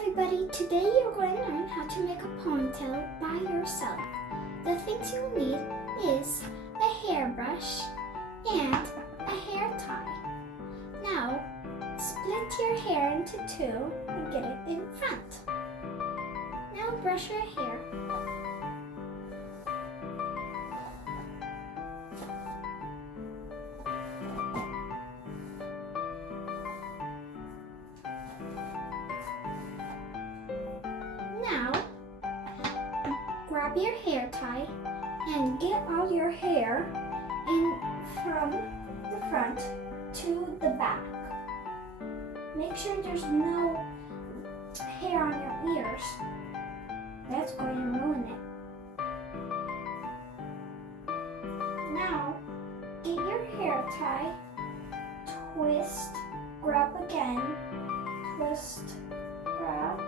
everybody, today you're going to learn how to make a ponytail by yourself. The things you'll need is a hairbrush and a hair tie. Now, split your hair into two and get it in front. Now brush your hair. Now, grab your hair tie and get all your hair in from the front to the back. Make sure there's no hair on your ears. That's going to ruin it. Now, get your hair tie, twist, grab again, twist, grab,